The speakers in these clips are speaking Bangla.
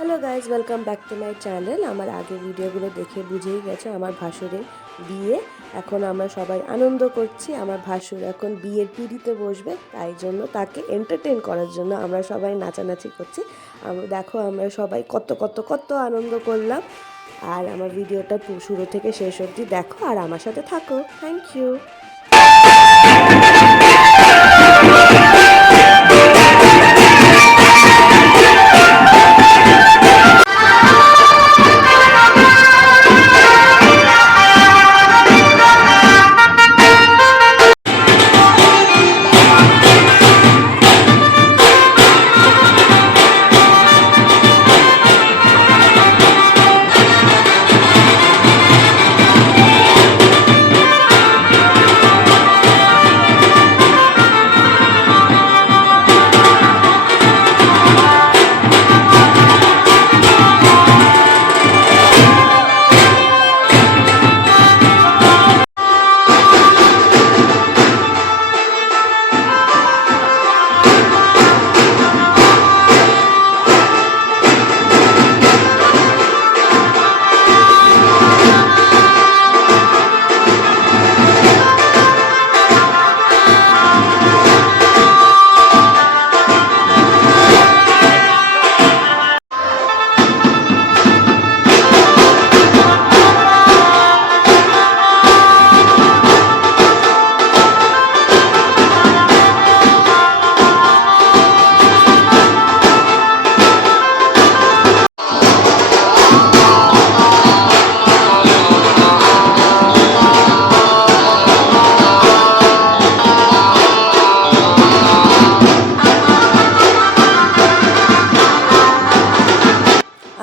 Hello guys welcome back to my channel আমার আগের ভিডিওগুলো দেখে বুঝেই গেছে, আমার ভাসুরের বিয়ে। এখন আমরা সবাই আনন্দ করছি, আমার ভাসুর এখন বিয়ের পিড়িতে বসবে, তাই জন্য তাকে এন্টারটেন করার জন্য আমরা সবাই নাচানাচি করছি। আমরা দেখো আমরা সবাই কত কত কত আনন্দ করলাম। আর আমার ভিডিওটা শুরু থেকে শেষ অবধি দেখো, আর আমার সাথে থাকো। থ্যাংক ইউ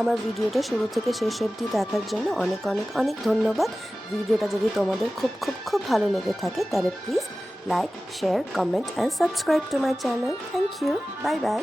আমার ভিডিওটা শুরু থেকে শেষ অবধি দেখার জন্য অনেক অনেক অনেক ধন্যবাদ। ভিডিওটা যদি তোমাদের খুব খুব খুব ভালো লেগে থাকে, তাহলে please like share comment and subscribe to my channel thank you bye bye